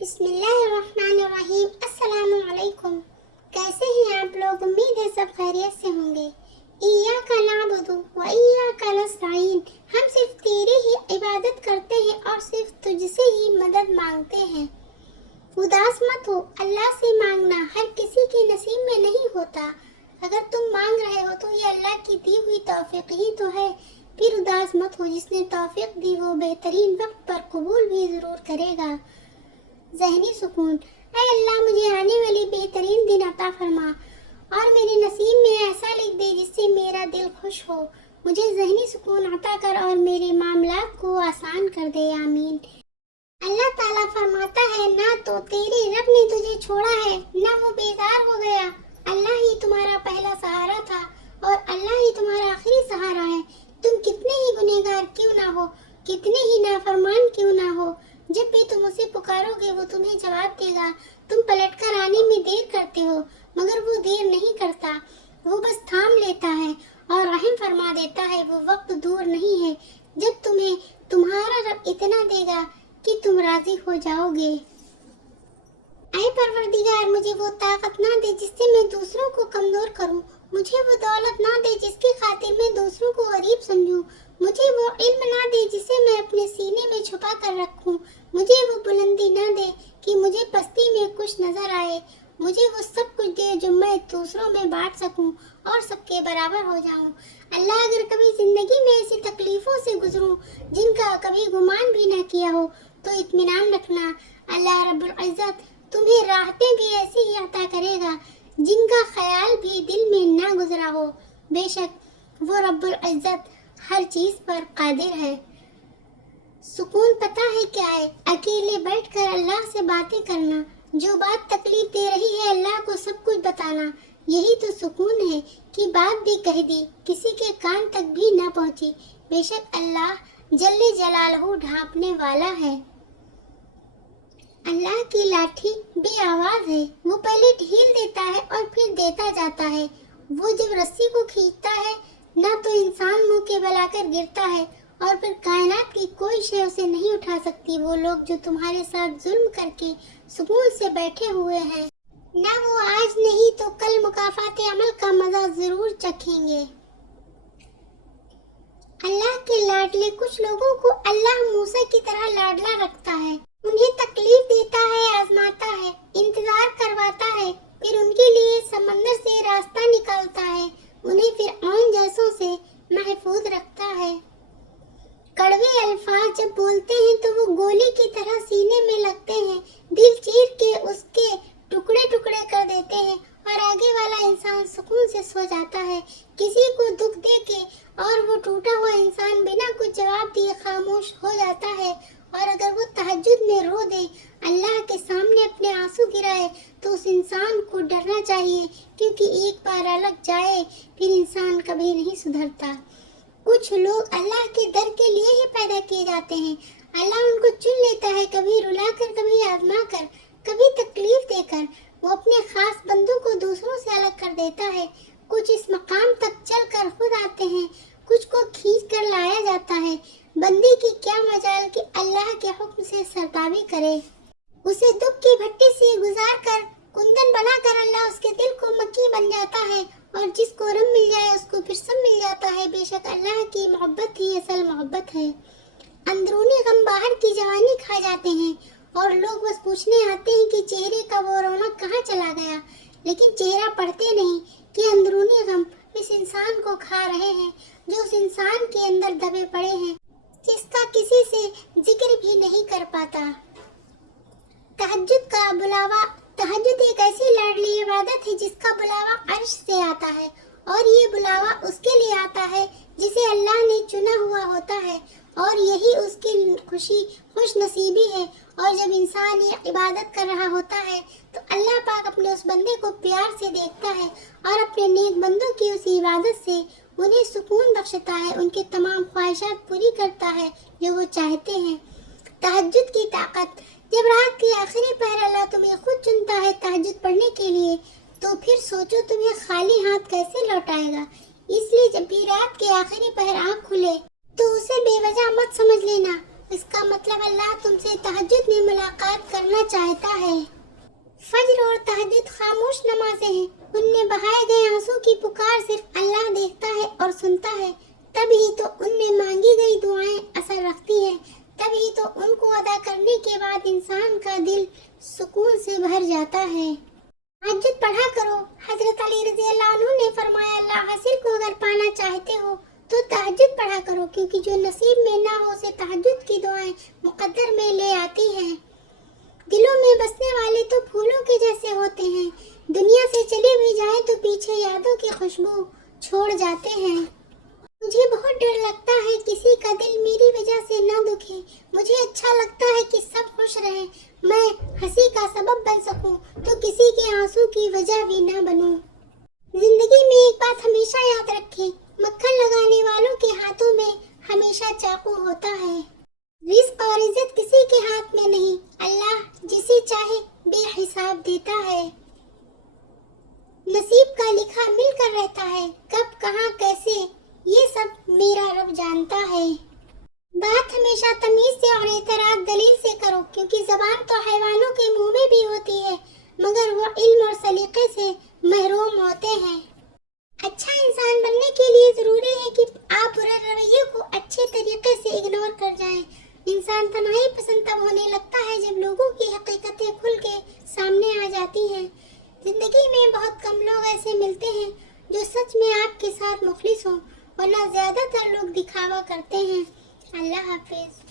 بسم اللہ الرحمن الرحیم۔ السلام علیکم، کیسے ہیں آپ لوگ؟ امید ہے سب خیریت سے ہوں گے۔ ایاک نعبد و ایاک نستعین، ہم صرف تیری ہی عبادت کرتے ہیں اور صرف تجھ سے ہی مدد مانگتے ہیں۔ اداس مت ہو، اللہ سے مانگنا ہر کسی کے نصیب میں نہیں ہوتا۔ اگر تم مانگ رہے ہو تو یہ اللہ کی دی ہوئی توفیق ہی تو ہے، پھر اداس مت ہو، جس نے توفیق دی وہ بہترین وقت پر قبول بھی ضرور کرے گا۔ ذہنی سکون، اے اللہ مجھے آنے والی بہترین دن عطا فرما اور میرے نصیب میں ایسا لکھ دے جس سے میرا دل خوش ہو۔ مجھے ذہنی سکون عطا کر اور میرے معاملات کو آسان کر دے، آمین۔ اللہ تعالیٰ فرماتا ہے، نہ تو تیرے رب نے تجھے چھوڑا ہے نہ وہ بیزار ہو گیا۔ اللہ ہی تمہارا پہلا سہارا تھا اور اللہ ہی تمہارا آخری سہارا ہے۔ تم کتنے ہی گنہگار کیوں نہ ہو، کتنے ہی نافرمان کیوں نہ ہو، جب بھی تم اسے پکارو گے وہ تمہیں جواب دے گا۔ تم پلٹ کر آنے میں دیر کرتے ہو مگر وہ دیر نہیں کرتا، وہ بس تھام لیتا ہے اور رحم فرما دیتا ہے۔ وہ وقت دور نہیں ہے جب تمہیں تمہارا رب اتنا دے گا کہ تم راضی ہو جاؤ گے۔ اے پروردگار، مجھے وہ طاقت نہ دے جس سے میں دوسروں کو کمزور کروں، مجھے وہ دولت نہ دے جس کی خاطر میں دوسروں کو غریب سمجھوں، مجھے وہ علم نہ دے جسے میں اپنے سینے میں چھپا کر رکھوں، مجھے وہ بلندی نہ دے کہ مجھے پستی میں کچھ نظر آئے، مجھے وہ سب کچھ دے جو میں دوسروں میں بانٹ سکوں اور سب کے برابر ہو جاؤں۔ اللہ، اگر کبھی زندگی میں ایسی تکلیفوں سے گزروں جن کا کبھی گمان بھی نہ کیا ہو تو اطمینان رکھنا، اللہ رب العزت تمہیں راحتیں بھی ایسی ہی عطا کرے گا جن کا خیال بھی دل میں نہ گزرا ہو۔ بے شک وہ رب العزت ہر چیز پر قادر ہے۔ سکون پتہ ہے کیا ہے؟ اکیلے بیٹھ کر اللہ سے باتیں کرنا، جو بات تکلیف دے رہی ہے اللہ کو سب کچھ بتانا، یہی تو سکون ہے کہ بات بھی کہہ دی، کسی کے کان تک بھی نہ پہنچی۔ بے شک اللہ جل جلالہ ڈھانپنے والا ہے۔ اللہ کی لاٹھی بے آواز ہے، وہ پہلے ڈھیل دیتا ہے اور پھر دیتا جاتا ہے۔ وہ جب رسی کو کھینچتا ہے نہ تو انسان منہ کے بل آ کر گرتا ہے اور پھر کائنات کی کوئی شے اسے نہیں اٹھا سکتی۔ وہ لوگ جو تمہارے ساتھ ظلم کر کے سکون سے بیٹھے ہوئے ہیں، نہ وہ آج نہیں تو کل مکافات عمل کا مزہ ضرور چکھیں گے۔ اللہ کے لاڈلے کچھ لوگوں کو اللہ موسیٰ کی طرح لاڈلا رکھتا ہے، انہیں تکلیف دیتا ہے، آزماتا ہے، انتظار کرواتا ہے، پھر ان کے لیے سمندر سے راستہ نکالتا ہے، انہیں فرعون جیسوں سے محفوظ رکھتا ہے۔ کڑوے الفاظ جب بولتے ہیں تو وہ گولی کی طرح سینے میں لگتے ہیں، دل چیر کے اس کے ٹکڑے ٹکڑے کر دیتے ہیں اور آگے والا انسان سکون سے سو جاتا ہے۔ کسی کو دکھ دے کے اور وہ ٹوٹا ہوا انسان بنا کچھ جواب دیے خاموش ہو جاتا ہے، اور اگر وہ تہجد میں رو دے، اللہ کے سامنے اپنے آنسو گرائے، تو اس انسان کو ڈرنا چاہیے، کیونکہ ایک بار الگ جائے پھر انسان کبھی نہیں سدھرتا۔ کچھ لوگ اللہ کے در کے لیے ہی پیدا کیے جاتے ہیں، اللہ ان کو چن لیتا ہے، کبھی رلا کر، کبھی آزما کر، کبھی تکلیف دے کر۔ وہ اپنے خاص بندوں کو دوسروں سے الگ کر دیتا ہے۔ کچھ اس مقام تک چل کر خود آتے ہیں، کچھ کو کھینچ کر لایا جاتا ہے۔ بندے کی کیا مجال کہ اللہ کے حکم سے سرتابی کرے، اسے دکھ کی بھٹی سے گزار کر کندن بنا کر اللہ اس کے دل کو مکی بن جاتا ہے، اور جس کو رب مل جائے اس کو پھر سب مل جاتا ہے۔ بے شک اللہ کی محبت ہی اصل محبت ہے۔ اندرونی غم باہر کی جوانی کھا جاتے ہیں اور لوگ بس پوچھنے آتے ہیں کہ چہرے کا وہ رونق کہاں چلا گیا، لیکن چہرہ پڑھتے نہیں کہ اندرونی غم اس انسان کو کھا رہے ہیں، جو اس انسان کے اندر دبے پڑے ہیں، جس کا کسی سے ذکر بھی نہیں کر پاتا۔ تہجد کا بلاوا، تہجد ایک ایسی لاڈلی عبادت ہے جس کا بلاوا عرش سے آتا ہے، اور یہ بلاوا اس کے لیے آتا ہے جسے اللہ نے چنا ہوا ہوتا ہے، اور یہی اس کی خوش نصیبی ہے۔ اور جب انسان یہ عبادت کر رہا ہوتا ہے تو اللہ پاک اپنے اس بندے کو پیار سے دیکھتا ہے اور اپنے نیک بندوں کی اس عبادت سے انہیں سکون بخشتا ہے، ان کے تمام خواہشات پوری کرتا ہے جو وہ چاہتے ہیں۔ تہجد کی طاقت، جب رات کے آخری پہر اللہ تمہیں خود چنتا ہے تہجد پڑھنے کے لیے، تو پھر سوچو تمہیں خالی ہاتھ کیسے لوٹائے گا۔ اس لیے جب بھی رات کے آخری پہر آنکھ کھلے تو اسے بے وجہ مت سمجھ لینا، اس کا مطلب اللہ تم سے تہجد میں ملاقات کرنا چاہتا ہے۔ فجر اور تہجد خاموش نمازیں ہیں، ان میں بہائے گئے آنسو کی پکار صرف اللہ دیکھتا ہے اور سنتا ہے، تبھی تو ان میں مانگی گئی دعائیں اثر رکھتی ہیں، تبھی تو ان کو ادا کرنے کے بعد انسان کا دل سکون سے بھر جاتا ہے۔ تہجد پڑھا کرو۔ حضرت علی رضی اللہ عنہ نے فرمایا، اللہ حاصل کو اگر پانا چاہتے ہو تو تہجد پڑھا کرو، کیونکہ جو نصیب میں نہ ہو اسے تہجد کی دعائیں مقدر میں لے آتی ہیں۔ دلوں میں بسنے والے تو پھولوں کے جیسے ہوتے ہیں، دنیا سے چلے بھی جائیں تو پیچھے یادوں کی خوشبو چھوڑ جاتے ہیں۔ مجھے بہت ڈر لگتا ہے کسی کا دل میری وجہ سے نہ دکھے، مجھے اچھا لگتا ہے کہ سب خوش رہیں، میں ہنسی کا سبب بن سکوں تو کسی کے آنسو کی وجہ بھی نہ بنوں۔ زندگی میں ایک بات ہمیشہ یاد رکھیں، مکھن لگانے والوں کے ہاتھوں میں ہمیشہ چاقو ہوتا ہے۔ رزق اور عزت کسی کے ہاتھ میں نہیں، اللہ جسے چاہے بے حساب دیتا ہے۔ نصیب کا لکھا مل کر رہتا ہے، کب کہاں کیسے یہ سب میرا رب جانتا ہے۔ بات ہمیشہ تمیز سے اور اعتراض دلیل سے کرو، کیونکہ زبان تو حیوانوں کے منہ میں بھی ہوتی ہے مگر وہ علم اور سلیقے سے محروم ہوتے ہیں۔ اچھا انسان بننے کے لیے ضروری ہے کہ آپ برے رویے کو اچھے طریقے سے اگنور کر جائیں۔ انسان تنہائی پسند تب ہونے لگتا ہے جب لوگوں کی حقیقتیں کھل کے سامنے آ جاتی ہیں۔ زندگی میں بہت کم لوگ ایسے ملتے ہیں جو سچ میں آپ کے ساتھ مخلص ہوں، ورنہ زیادہ تر لوگ دکھاوا کرتے ہیں۔ اللہ حافظ۔